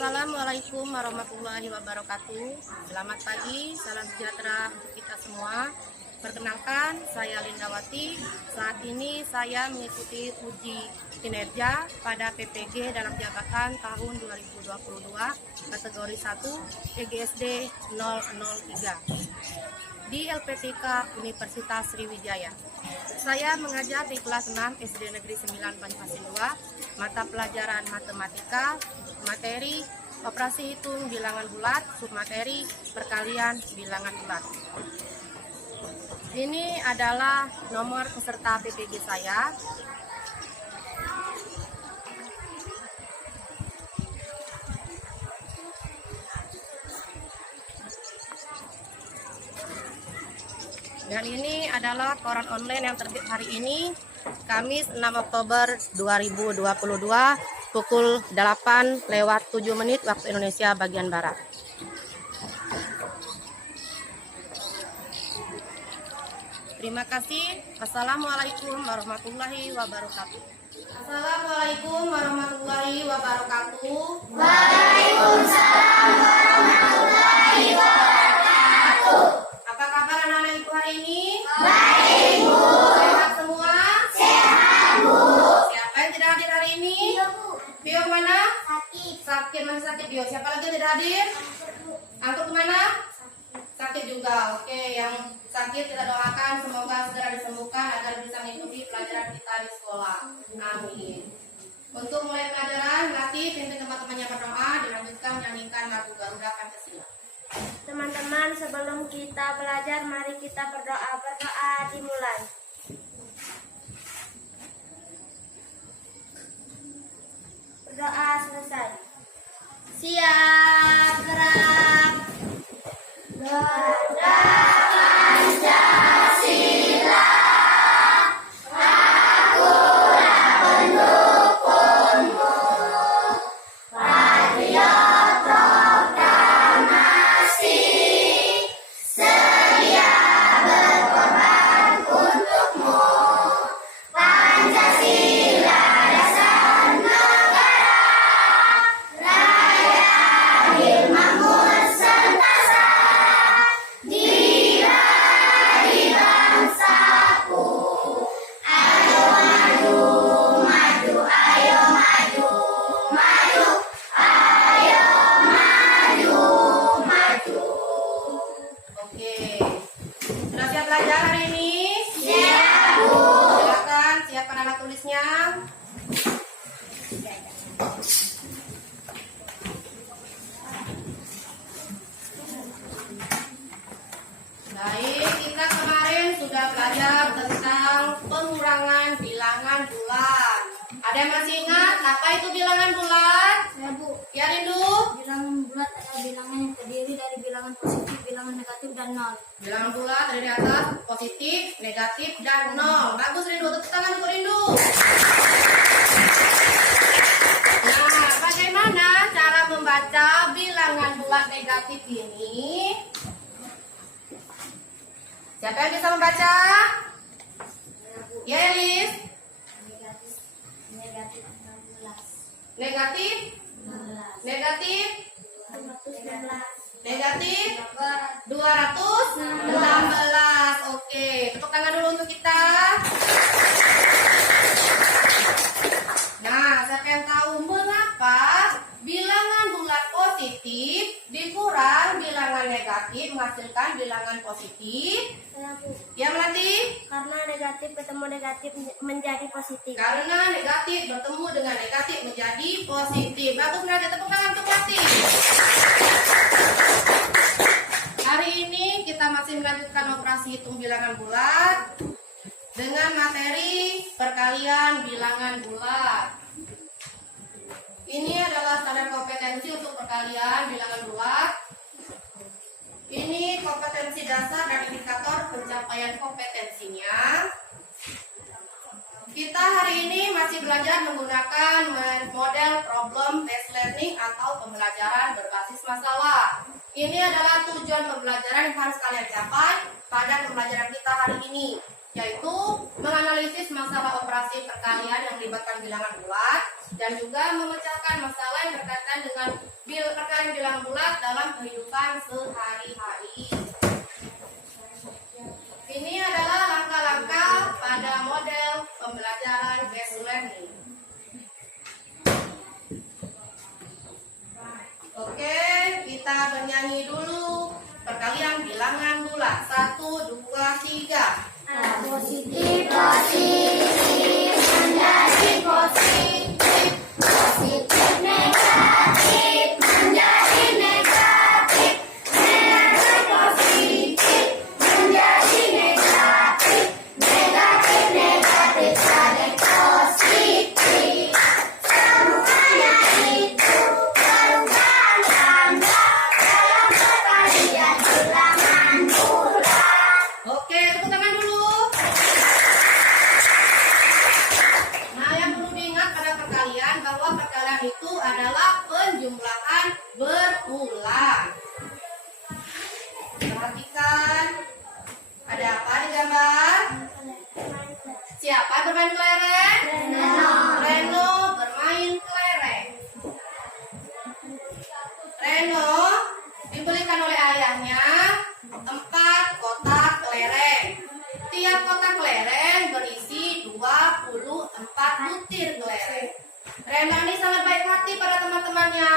Assalamualaikum warahmatullahi wabarakatuh. Selamat pagi, salam sejahtera untuk kita semua. Perkenalkan, saya Lindawati. Saat ini saya mengikuti uji kinerja pada PPG dalam jabatan tahun 2022 kategori 1 PGSD 003 di LPTK Universitas Sriwijaya. Saya mengajar di kelas 6 SD Negeri 9 Banyuasin 2, mata pelajaran matematika, materi operasi hitung bilangan bulat, submateri perkalian bilangan bulat. Ini adalah nomor peserta PPG saya. Dan ini adalah koran online yang terbit hari ini, Kamis 6 Oktober 2022, pukul 8:07 waktu Indonesia bagian Barat. Terima kasih. Wassalamualaikum warahmatullahi wabarakatuh. Assalamualaikum warahmatullahi wabarakatuh. Waalaikumsalam warahmatullahi wabarakatuh. Apa kabar anak-anak ibu hari ini? Baik, Bu. Sehat semua? Sehat, Bu. Siapa yang tidak hadir hari ini? Bio mana? Sakit, masih sakit Bio. Siapa lagi yang tidak hadir? Angkut kemana? Sakit juga. Oke, yang sakit kita doakan semoga segera disembuhkan agar bisa mengikuti pelajaran kita di sekolah. Amin. Untuk mulai pelajaran, nanti pimpin teman-temannya berdoa, dilanjutkan menyanyikan lagu Garuda Pancasila. Teman-teman, sebelum kita belajar, mari kita berdoa. Berdoa dimulai. Berdoa selesai. Siap, gerak. Garuda Pancasila, akulah pendukungmu. Patriot proklamasi, sedia berkorban untukmu. Pancasila dasar negara, raya adil makmur sentasa, diraih bangsaku. Ayo maju, maju, ayo maju, maju, ayo maju, maju. Oke. Sudah siap belajar hari ini? Siap, Bu. Silakan siapkan alat tulisnya. Baik, kita kemarin sudah belajar tentang pengurangan bilangan bulat. Ada yang masih ingat apa itu bilangan bulat? Ya, Bu. Ya, Rindu? Bilangan bulat adalah bilangan yang terdiri dari bilangan positif, bilangan negatif, dan nol. Bilangan bulat ada di atas positif, negatif, dan nol. Bagus Rindu, tepuk tangan untuk Rindu. Nah, bagaimana cara membaca bilangan bulat negatif ini? Siapa yang bisa membaca? Ya, Elis. Negatif 16. Negatif, 16. negatif, 216. negatif 216. Oke, tepuk tangan dulu untuk kita. Nah, siapa yang tahu mengapa bilangan bulat positif dikurang bilangan negatif menghasilkan bilangan positif? Ya, Bu. Ya, Melati? Karena negatif ketemu negatif menjadi positif. Karena negatif bertemu dengan negatif menjadi positif. Bagus, Melati. Tepuk tangan untuk Melati. Hari ini kita masih melanjutkan operasi hitung bilangan bulat dengan materi perkalian bilangan bulat. Ini adalah standar kompetensi untuk perkalian bilangan bulat. Ini kompetensi dasar dan indikator pencapaian kompetensinya. Kita hari ini masih belajar menggunakan model problem based learning atau pembelajaran berbasis masalah. Ini adalah tujuan pembelajaran yang harus kalian capai pada pembelajaran kita hari ini, yaitu menganalisis masalah operasi perkalian yang melibatkan bilangan bulat dan juga memecahkan masalah yang berkaitan dengan perkalian bilangan bulat dalam kehidupan sehari-hari. Ini adalah langkah-langkah pada model pembelajaran based learning. Oke, kita bernyanyi dulu perkalian bilangan bulat. 1, 2, 3. Positif, positif, menjadi positif, positif negatif, menjadi negatif, negatif positif, menjadi negatif, negatif negatif jadi positif. Semuanya itu perubahan tanda dalam perkalian bilangan bulat. Oke, tepuk tangan dulu. Nah, yang perlu diingat pada perkalian bahwa perkalian itu adalah penjumlahan berulang. Perhatikan, ada apa di gambar? Siapa bermain kelereng? Reno bermain kelereng. Reno dibelikan oleh ayahnya 4 kotak kelereng. Tiap kotak kelereng berisi 24 butir kelereng. Reno ini sangat baik hati pada teman-temannya.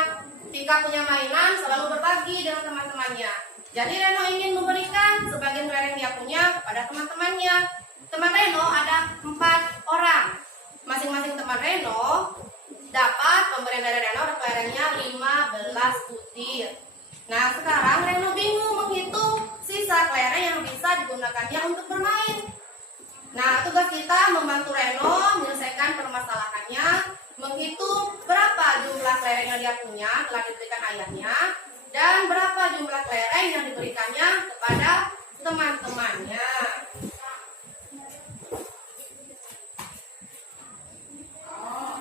Ketika punya mainan selalu berbagi dengan teman-temannya. Jadi Reno ingin memberikan sebagian kelereng dia punya kepada teman-temannya. Teman Reno ada 4 orang. Masing-masing teman Reno dapat pemberian dari Reno dan kelerengnya 15 butir. Nah, sekarang Reno bingung menghitung sisa kelereng yang bisa digunakannya untuk bermain. Nah, tugas kita membantu Reno menyelesaikan permasalahannya, menghitung berapa jumlah kelereng yang dia punya telah diberikan ayahnya dan berapa jumlah kelereng yang diberikannya kepada teman-temannya.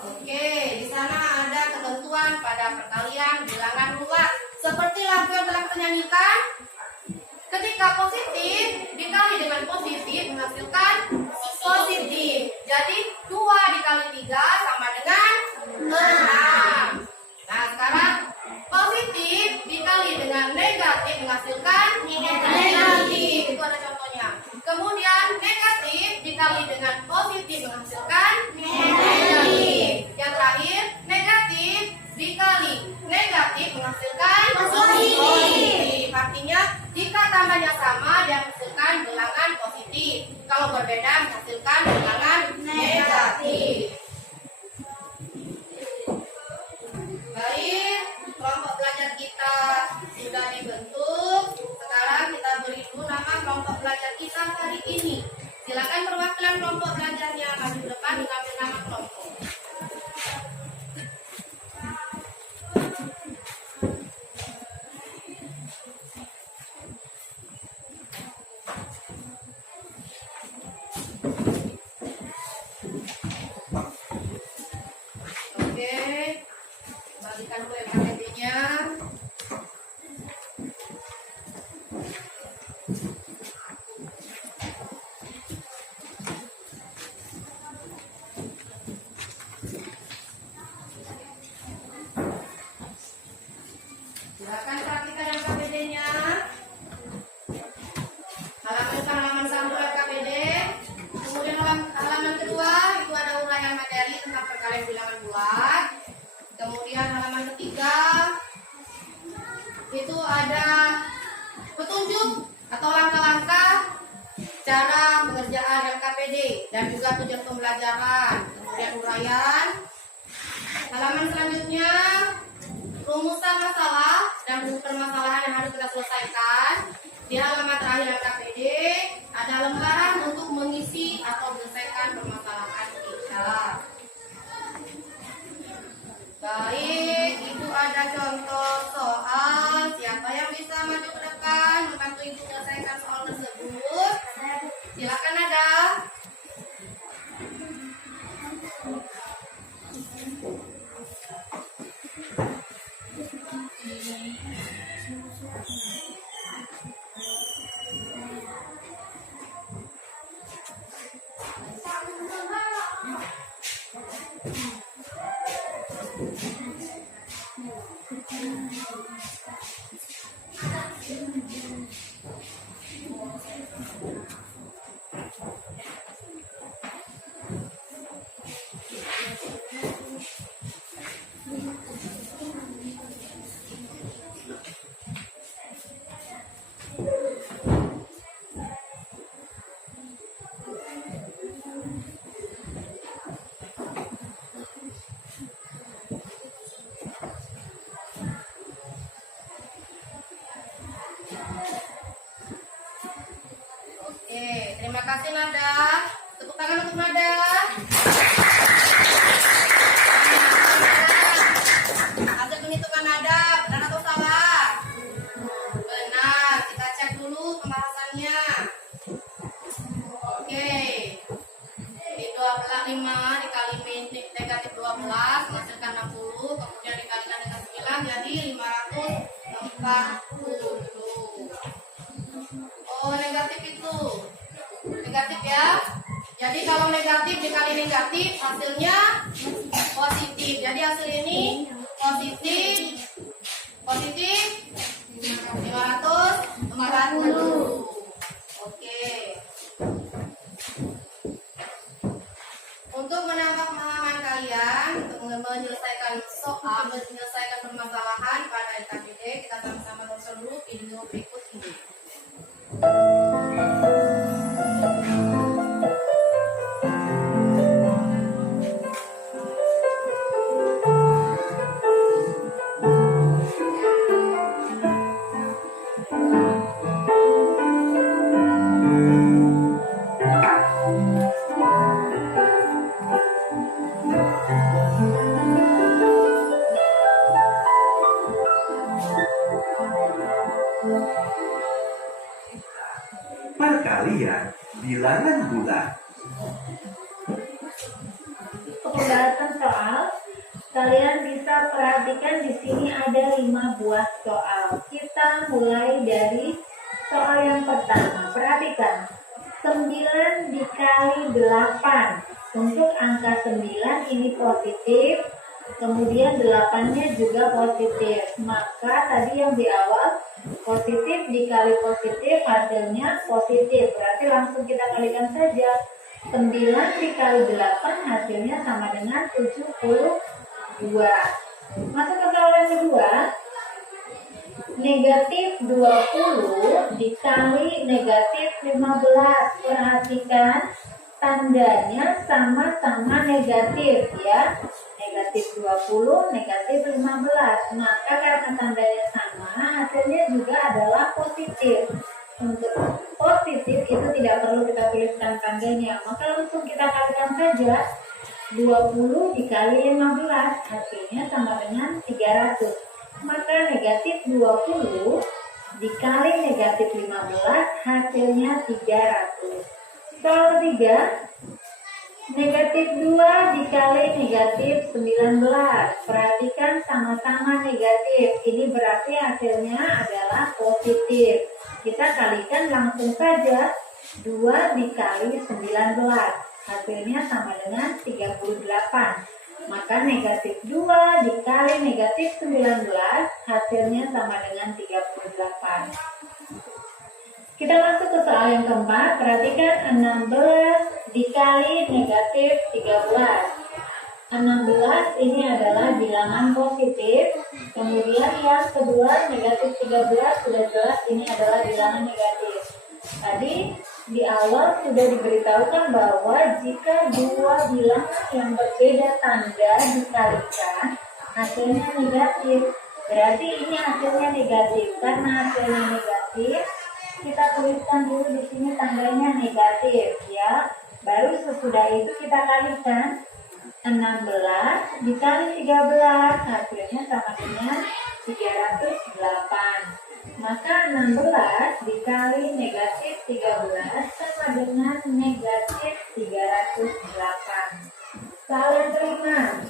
Oke, di sana ada ketentuan pada perkalian bilangan bulat. Seperti lagu yang telah kita nyanyikan, ketika positif dikali dengan positif menghasilkan positif. Jadi 2 dikali 3 sama dengan 6. Nah, sekarang positif dikali dengan negatif menghasilkan negatif. Itu ada contohnya. Kemudian negatif dikali dengan positif menghasilkan negatif. Yang terakhir, negatif dikali negatif menghasilkan positif. Artinya jika tambahnya sama dia menghasilkan bilangan positif. Kalau berbeda menghasilkan bilangan negatif. Baik, kelompok belajar kita sudah dibentuk. Sekarang kita beri dulu nama kelompok belajar kita hari ini. Silakan perwakilan kelompok belajarnya maju ke depan mengambil nama kelompok. Oke, bagikan dulu KTP-nya. Silakan perhatikan yang KPD-nya. Halaman 1 KPD. Kemudian halaman kedua itu ada uraian materi tentang perkalian bilangan bulat. Kemudian halaman ketiga itu ada petunjuk atau langkah-langkah cara pengerjaan LKPD dan juga tujuan pembelajaran. Kemudian uraian. Halaman selanjutnya rumusan masalah dan permasalahan yang harus kita selesaikan. Di halaman terakhir LKPD ada lembaran untuk mengisi atau menyelesaikan permasalahan kita. Baik, Ibu ada contoh soal. Siapa yang bisa maju ke depan membantu Ibu menyelesaikan soal tersebut? Silakan ada. Oke, terima kasih Nada. Tepuk tangan untuk Nada. Hasil penghitungan Nada, benar atau salah? Benar, kita cek dulu pembahasannya. Oke, di 5 dikali negatif 12 menghasilkan 60, kemudian dikalikan dengan 9 jadi 540. Oh, negatif itu. Negatif ya. Jadi kalau negatif dikali negatif hasilnya positif. Jadi hasil ini positif 540. Oke. Untuk menambah pemahaman kalian untuk menyelesaikan soal, menyelesaikan permasalahan pada LKPD, kita sama-sama nonton dulu video berikut ini. Perkalian bilangan bulat. Pembahasan soal, kalian bisa perhatikan di sini ada 5 buah soal. Kita mulai dari soal yang pertama. Perhatikan, 9 dikali 8. Untuk angka 9 ini positif, kemudian 8-nya juga positif. Maka tadi yang di awal positif dikali positif hasilnya positif. Berarti langsung kita kalikan saja. 9 dikali 8 hasilnya sama dengan 72. Masuk ke soal yang kedua. Negatif 20 dikali negatif 15. Perhatikan tandanya sama-sama negatif ya. Negatif 20, negatif 15. Maka karena tandanya sama, hasilnya juga adalah positif. Untuk positif itu tidak perlu kita tuliskan tandanya, maka langsung kita kalikan saja. 20 dikali 15 hasilnya sama dengan 300. Maka negatif 20 dikali negatif 15 hasilnya 300. Soal 3, negatif 2 dikali negatif 19. Perhatikan sama-sama negatif. Ini berarti hasilnya adalah positif. Kita kalikan langsung saja. 2 dikali 19. Hasilnya sama dengan 38. Maka negatif 2 dikali negatif 19. Hasilnya sama dengan 38. Kita masuk ke soal yang keempat. Perhatikan 16 dikali negatif 13. 16 ini adalah bilangan positif. Kemudian yang kedua negatif 13 sudah jelas ini adalah bilangan negatif. Tadi di awal sudah diberitahukan bahwa jika dua bilangan yang berbeda tanda dikalikan hasilnya negatif. Berarti ini hasilnya negatif. Karena hasilnya negatif, kita tuliskan dulu di sini tandanya negatif ya. Baru sesudah itu kita kalikan. 16 dikali 13 hasilnya sama dengan 308. Maka 16 dikali negatif 13 sama dengan negatif 308. Soal yang kelima,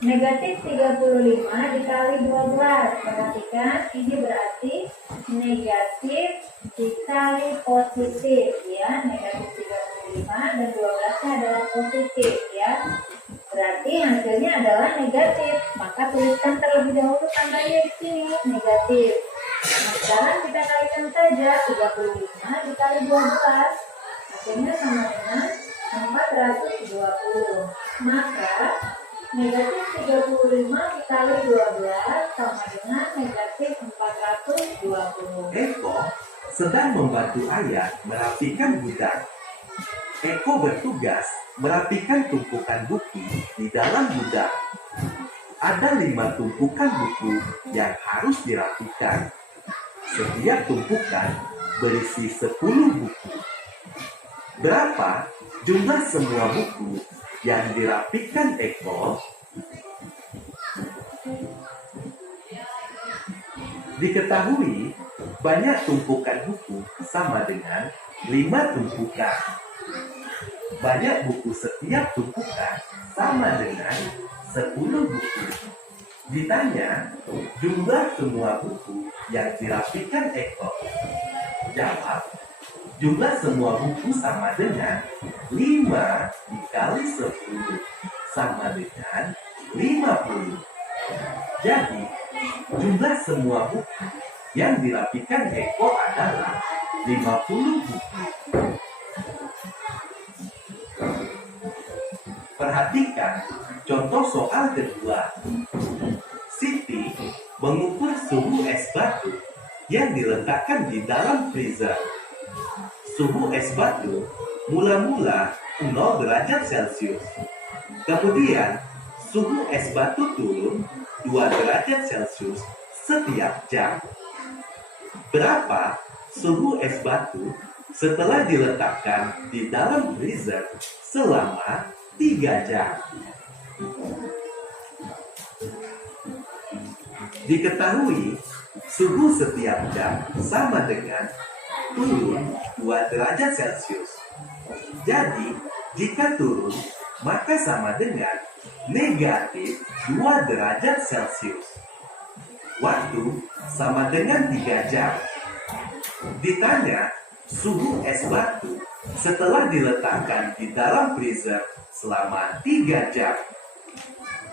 negatif 35 dikali 12. Perhatikan ini berarti negatif dikali positif ya. Negatif 35 dan 12-nya adalah positif ya. Berarti berarti hasilnya adalah negatif. Maka tuliskan terlebih dahulu tandanya di sini, negatif. Nah, sekarang kita kalikan saja 35 dikali 12. Hasilnya sama dengan 420. Maka negatif 35 dikali 12 sama dengan negatif 420. Eko sedang membantu ayah merapikan gudang. Eko bertugas merapikan tumpukan buku di dalam gudang. Ada 5 tumpukan buku yang harus dirapikan. Setiap tumpukan berisi 10 buku. Berapa jumlah semua buku yang dirapikan Eko? Diketahui banyak tumpukan buku sama dengan 5 tumpukan. Banyak buku setiap tumpukan sama dengan 10 buku. Ditanya jumlah semua buku yang dirapikan Eko. Jawab, jumlah semua buku sama dengan 5 dikali 10 sama dengan 50. Jadi, jumlah semua buku yang dirapikan Eko adalah 50 buku. Perhatikan contoh soal kedua. Siti mengukur suhu es batu yang diletakkan di dalam freezer. Suhu es batu mula-mula 0 derajat Celcius. Kemudian, suhu es batu turun 2 derajat Celcius setiap jam. Berapa suhu es batu setelah diletakkan di dalam freezer selama 3 jam? Diketahui suhu setiap jam sama dengan turun 2 derajat Celcius. Jadi, jika turun, maka sama dengan negatif 2 derajat Celcius. Waktu sama dengan 3 jam. Ditanya suhu es batu setelah diletakkan di dalam freezer selama 3 jam.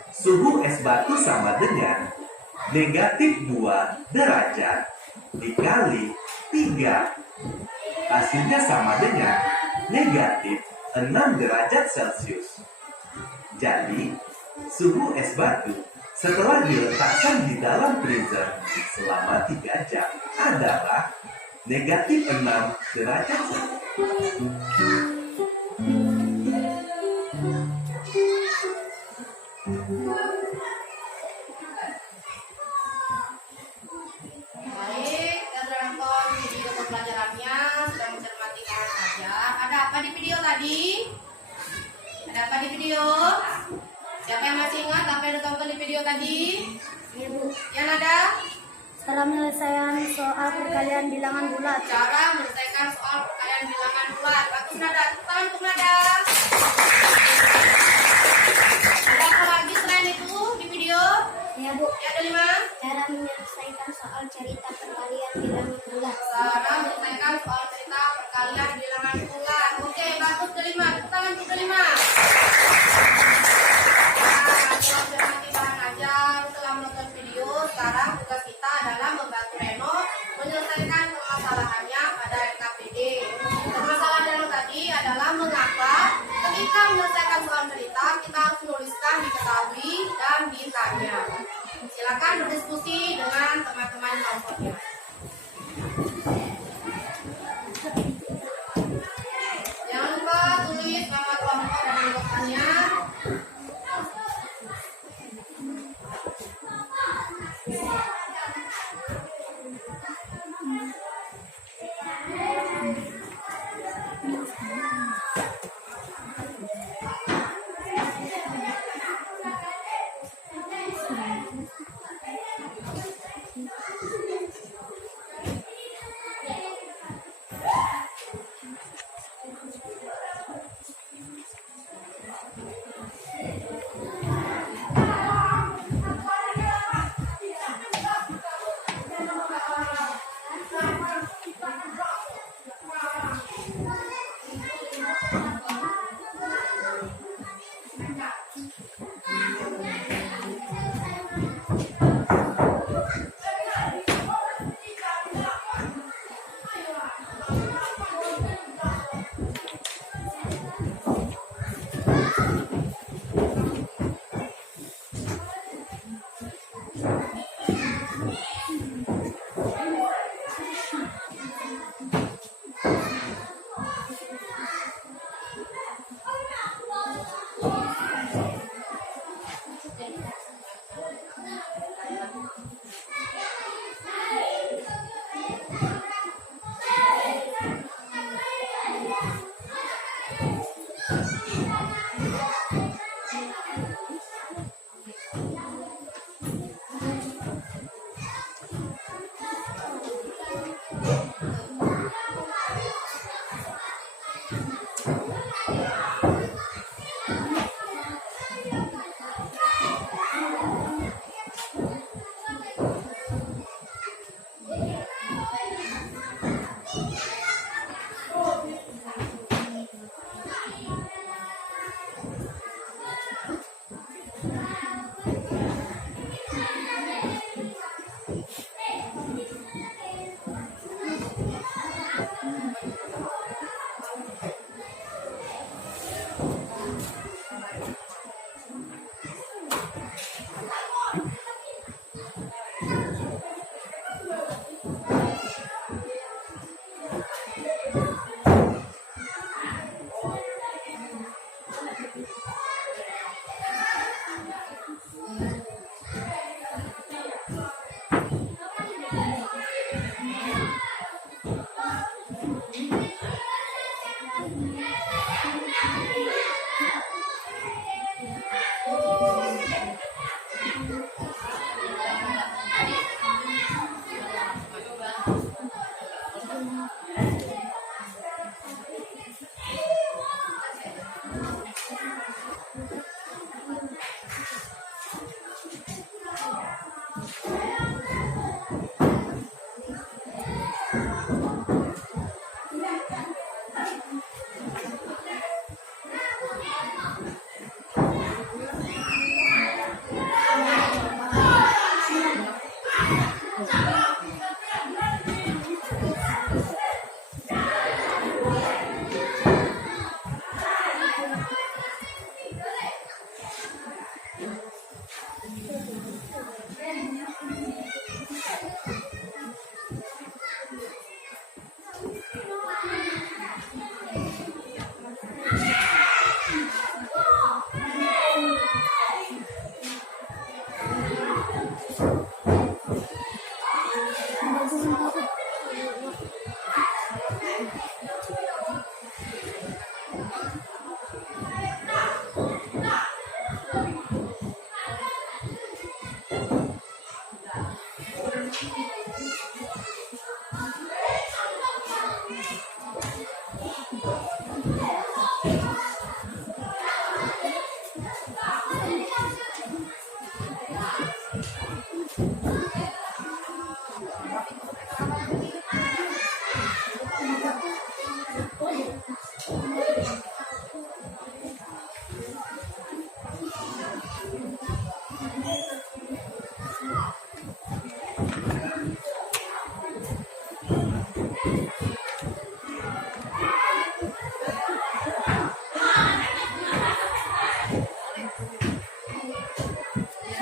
Suhu es batu sama dengan negatif 2 derajat dikali 3. Hasilnya sama dengan negatif 6 derajat Celcius. Jadi, suhu es batu setelah diletakkan di dalam freezer selama 3 jam adalah negatif 6 derajat Celcius. Baik, kita sudah nonton video pembelajarannya, sudah mencermati kawan ajar. Ada apa di video tadi? Ada apa di video? Siapa yang masih ingat apa yang ditonton di video tadi? Iya, Bu. Yang ada? Cara penyelesaian soal perkalian bilangan bulat. Cara menyelesaikan soal perkalian bilangan bulat. Bagus nada, tepuk tangan untuk nada. Ada apa lagi selain itu di video? Iya, Bu. Ya, ada 5. Cara menyelesaikan soal cerita perkalian bilangan bulat. Cara menyelesaikan soal cerita perkalian bilangan bulat. Oke, bagus kelima. Tepuk tangan untuk kelima. Nah, setelah mencermati bahan ajar, setelah menonton video, sekarang tugas kita adalah membantu Reno menyelesaikan permasalahannya pada LKPD. Permasalahan Reno tadi adalah mengapa ketika menyelesaikan soal cerita kita harus menuliskan diketahui dan ditanya. Silakan berdiskusi dengan teman-teman kelompoknya. Jangan lupa tulis nama kelompok dan anggotannya.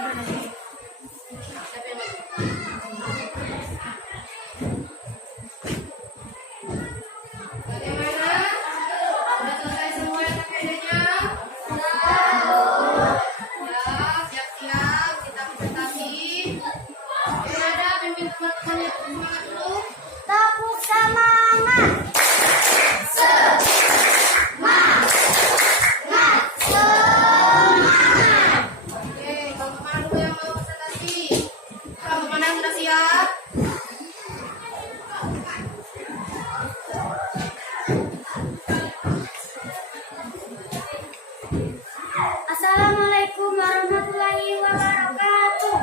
Bagaimana? Sudah selesai semua KPD-nya? Ya, siap-siap kita presentasi. Yang ada pimpin teman-teman yang semangat dulu. Tepuk semangat. Oke, kelompok mana dulu yang mau presentasi? Kelompok mana yang sudah siap? Assalamualaikum warahmatullahi wabarakatuh.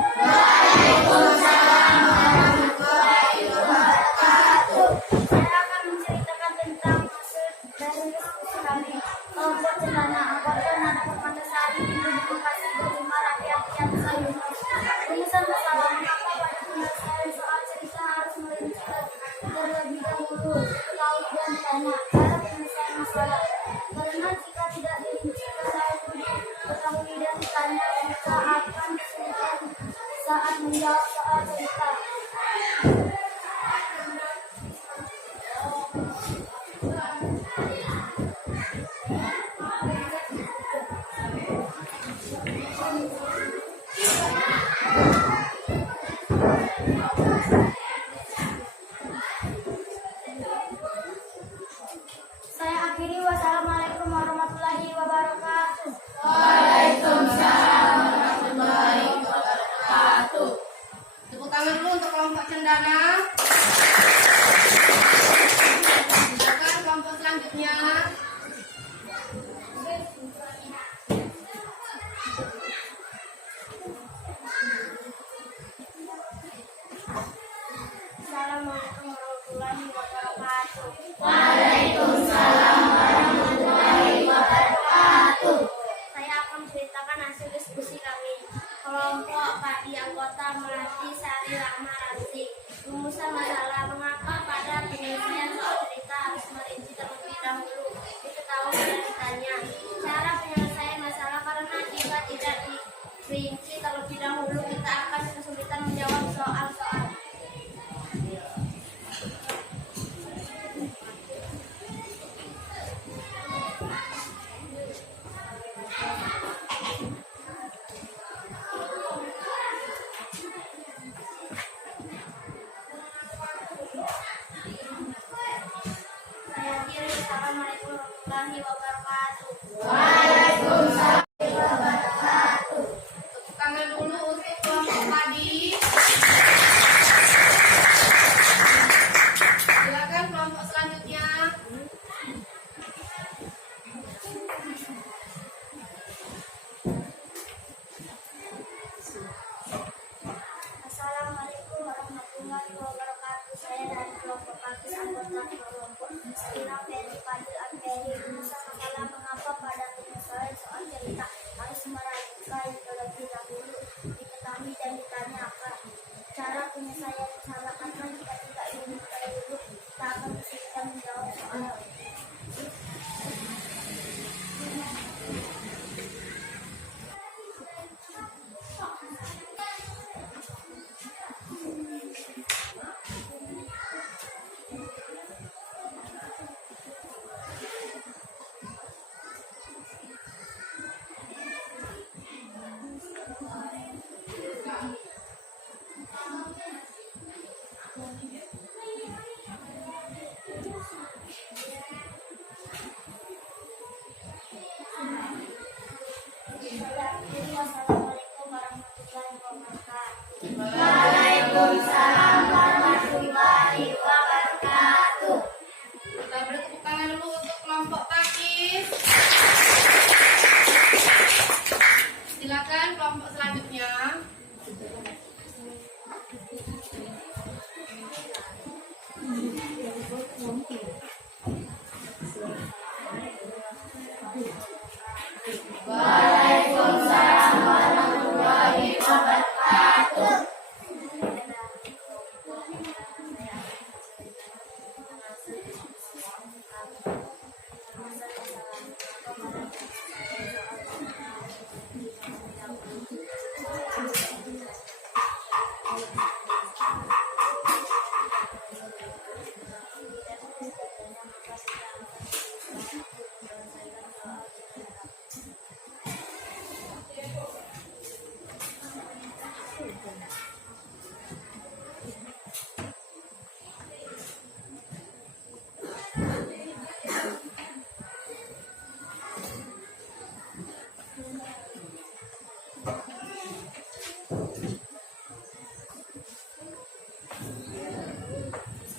Saya akan menceritakan tentang hasil dari diskusi kami. Kelompok celana apapun ada kepada sehari minggu di Bekasi berlima rakyat sayur. Rumusan masalah mengapa pada penyelesaian soal cerita harus merinci terlebih dahulu tahu dan tanya cara penyelesaian masalah. Karena jika tidak dirinci ketahui dan ditanya kita akan kesulitan saat menjawab soal cerita. Saya akhiri, wassalamualaikum warahmatullahi wabarakatuh. Tepuk tangan dulu untuk kelompok cendana. Silakan kelompok selanjutnya. Assalamualaikum warahmatullahi wabarakatuh. Saya akan menceritakan hasil diskusi kami. Kelompok padi anggota Melati Sari Rahma Ramzi. Rumusan masalah mengapa pada penyelesaian soal cerita harus merinci terlebih dahulu diketahui dan ditanya. Cara penyelesaian masalah karena jika tidak dirinci terlebih dahulu kita akan kesulitan menjawab soal-soal. Saya akhiri, assalamualaikum warahmatullahi wabarakatuh. Tepuk tangan dulu untuk kelompok padi. Silakan kelompok selanjutnya. Assalamualaikum warahmatullahi wabarakatuh. Saya dari kelompok pakis anggota kelompok Sila Peri Fadil Amperi. Rumusan masalah mengapa pada penyelesaian soal cerita harus merangkai terlebih dahulu diketahui dan ditanyakan. Cara penyelesaian masalah karena jika tidak ingin dulu kita akan kesulitan menjawab soal. Wassalamualaikum warahmatullahi wabarakatuh. Waalaikumsalam warahmatullahi wabarakatuh. Kita beri tepuk tangan dulu untuk kelompok pakis. Silakan kelompok selanjutnya.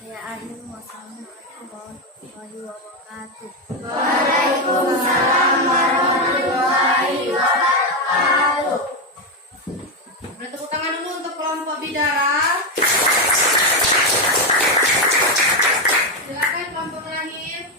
Saya akhir. Wassalamualaikum warahmatullahi wabarakatuh. Waalaikumsalam warahmatullahi wabarakatuh. Beri tepuk tangan dulu untuk kelompok bidara. Silakan kelompok terakhir.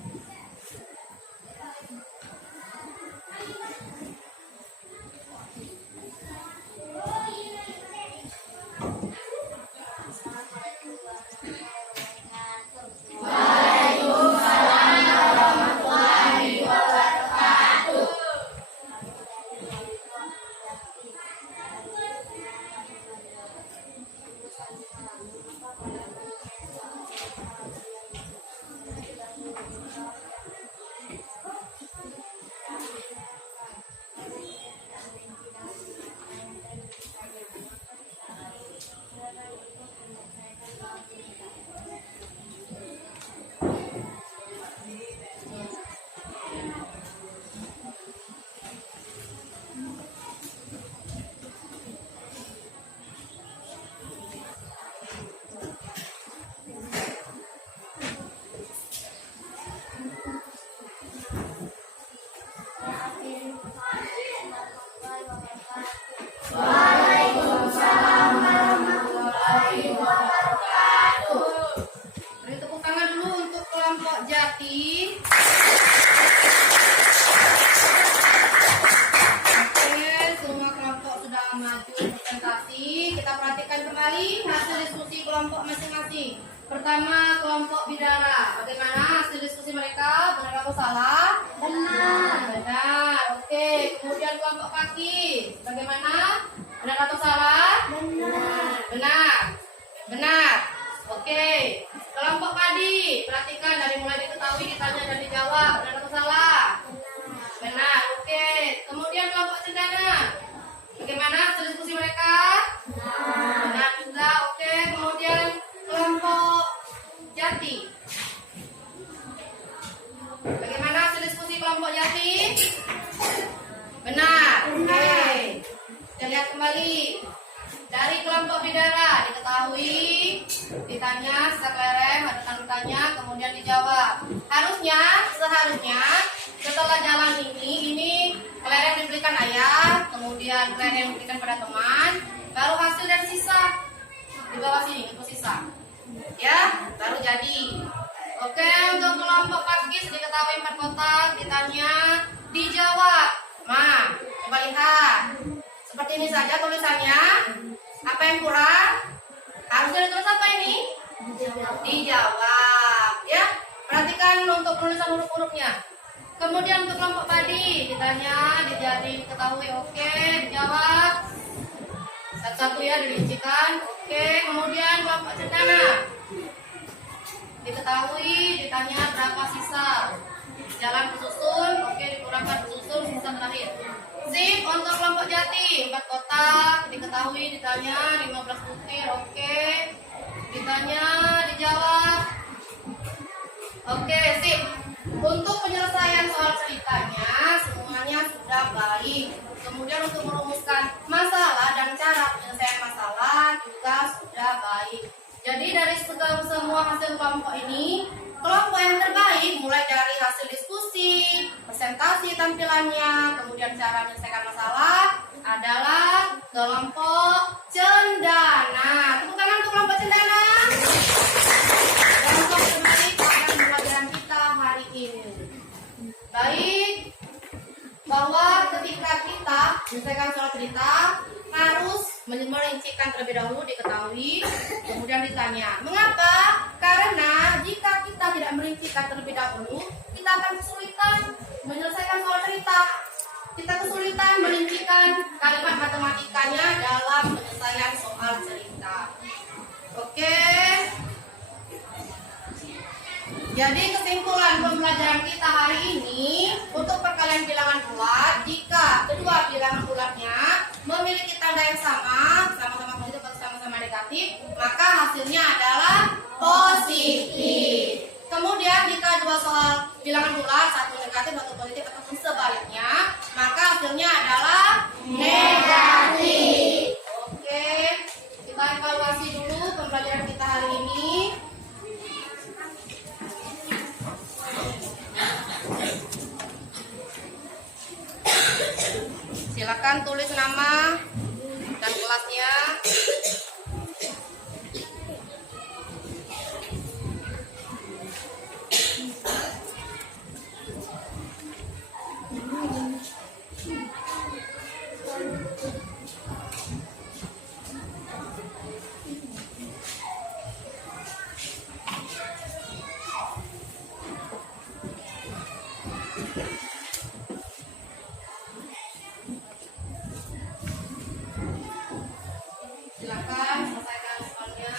Beri tepuk tangan dulu untuk kelompok Jati. Oke, semua kelompok sudah maju presentasi. Kita perhatikan kembali hasil diskusi kelompok masing-masing. Pertama, kelompok bidara. Bagaimana hasil diskusi mereka? Benar atau salah? Benar. Benar. Oke, kemudian kelompok kaki. Bagaimana? Benar atau salah? Benar. Benar. Benar. Oke. Kelompok padi. Perhatikan dari mulai diketahui, ditanya dan dijawab. Benar atau salah? Benar. Oke. Kemudian kelompok cendana. Bagaimana hasil diskusi mereka? Benar juga. Oke. Kemudian kelompok Jati. Bagaimana hasil diskusi kelompok Jati? Benar. Oke. Kita lihat kembali. Dari kelompok bidara diketahui, ditanya sekelereng, ada tanya, kemudian dijawab. Seharusnya setelah jalan ini kelereng diberikan ayah, kemudian kelereng diberikan pada teman, baru hasil dan sisa di bawah sini, info sisa. Ya, baru jadi. Oke, untuk kelompok pakis diketahui 4 kotak, ditanya, dijawab. Nah, coba lihat. Seperti ini saja tulisannya. Apa yang kurang? Harusnya ditulis apa ini? Dijawab. Ya, perhatikan untuk penulisan huruf-hurufnya. Kemudian untuk kelompok padi ditanya, diketahui, oke, dijawab. Satu-satu ya dirincikan, oke. Kemudian kelompok cendana diketahui, ditanya berapa sisa. Jalan kesusun, oke, dikurangkan kesusun, sisa terakhir. Sip, untuk kelompok Jati 4 kotak, diketahui, ditanya 15 butir, oke. Ditanya, dijawab. Oke, sip. Untuk penyelesaian soal ceritanya semuanya sudah baik. Kemudian untuk merumuskan masalah dan cara penyelesaian masalah juga sudah baik. Jadi dari semua hasil kelompok ini, kelompok yang terbaik mulai dari hasil diskusi, presentasi tampilannya, kemudian cara menyelesaikan masalah adalah kelompok cendana. Tepuk tangan untuk kelompok cendana. Kelompok terbaik pada pembelajaran kita hari ini. Baik, bahwa ketika kita menyelesaikan soal cerita harus merincikan terlebih dahulu, diketahui, kemudian ditanya. Mengapa? Karena jika kita tidak merincikan terlebih dahulu, kita akan kesulitan menyelesaikan soal cerita. Kita kesulitan merincikan kalimat matematikanya dalam penyelesaian soal cerita. Oke. Jadi kesimpulan pembelajaran kita hari ini untuk perkalian bilangan bulat, jika kedua bilangan bulatnya memiliki tanda yang sama, sama-sama positif hasilnya adalah positif. Kemudian jika dua soal bilangan bulat, satu negatif, satu positif ataupun sebaliknya, maka hasilnya adalah negatif. Oke, kita evaluasi dulu pembelajaran kita hari ini. Silakan tulis nama dan kelasnya. Silakan selesaikan soalnya.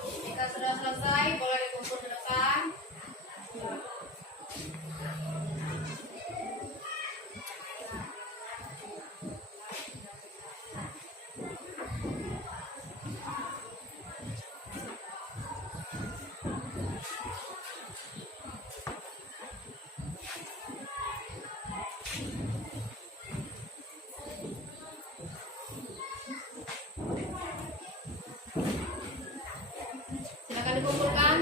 Jika sudah selesai, boleh dikumpul di depan. Silakan dikumpulkan.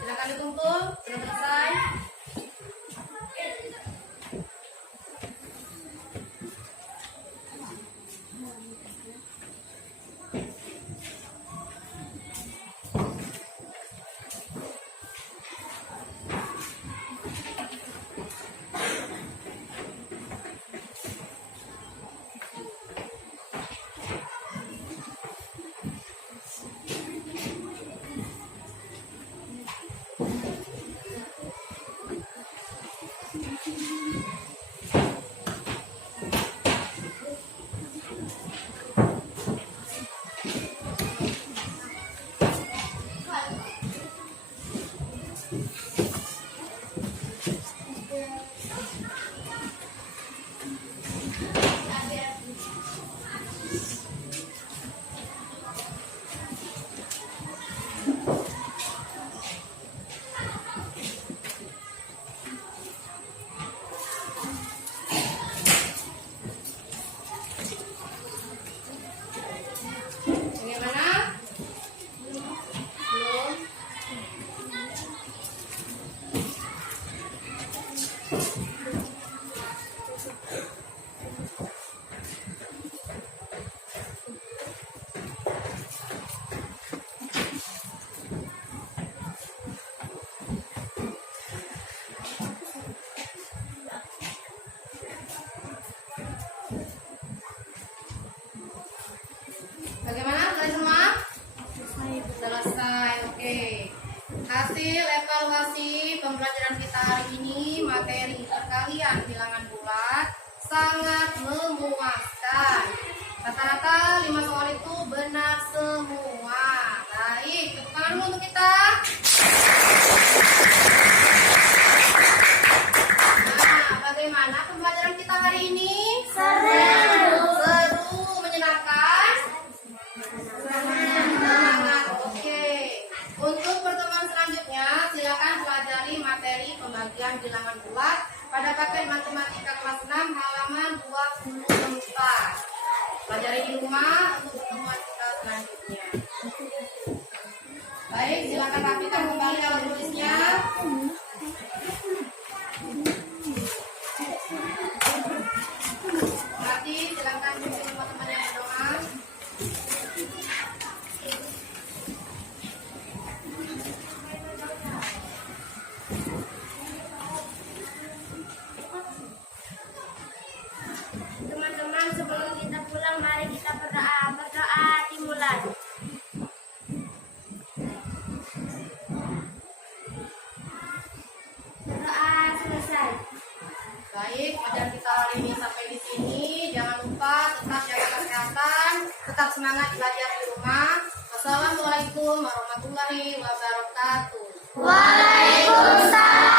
Silakan dikumpul. Sudah selesai. Bagaimana? Belum? Hasil evaluasi pembelajaran kita hari ini, materi perkalian bilangan bulat sangat memuaskan. Rata-rata 5 soal itu benar semua. Baik, tepuk tangan dulu untuk kita. Nah, bagaimana pembelajaran kita hari ini? Seru, menyenangkan? Semangat, oke. Untuk pertemuan selanjutnya, silakan pelajari materi pembagian bilangan bulat pada paket matematika kelas 6 halaman 24. Pelajari di rumah untuk pertemuan kita selanjutnya. Baik, silakan rapikan kembali alat tulisnya. Nanti silakan pimpin teman-teman yang berdoa. Teman-teman, sebelum kita pulang, mari kita berdoa. Berdoa dimulai. Berdoa selesai. Baik, pelajaran kita hari ini sampai di sini. Jangan lupa tetap jaga kesehatan, tetap semangat belajar di rumah. Wassalamualaikum warahmatullahi wabarakatuh. Waalaikumsalam.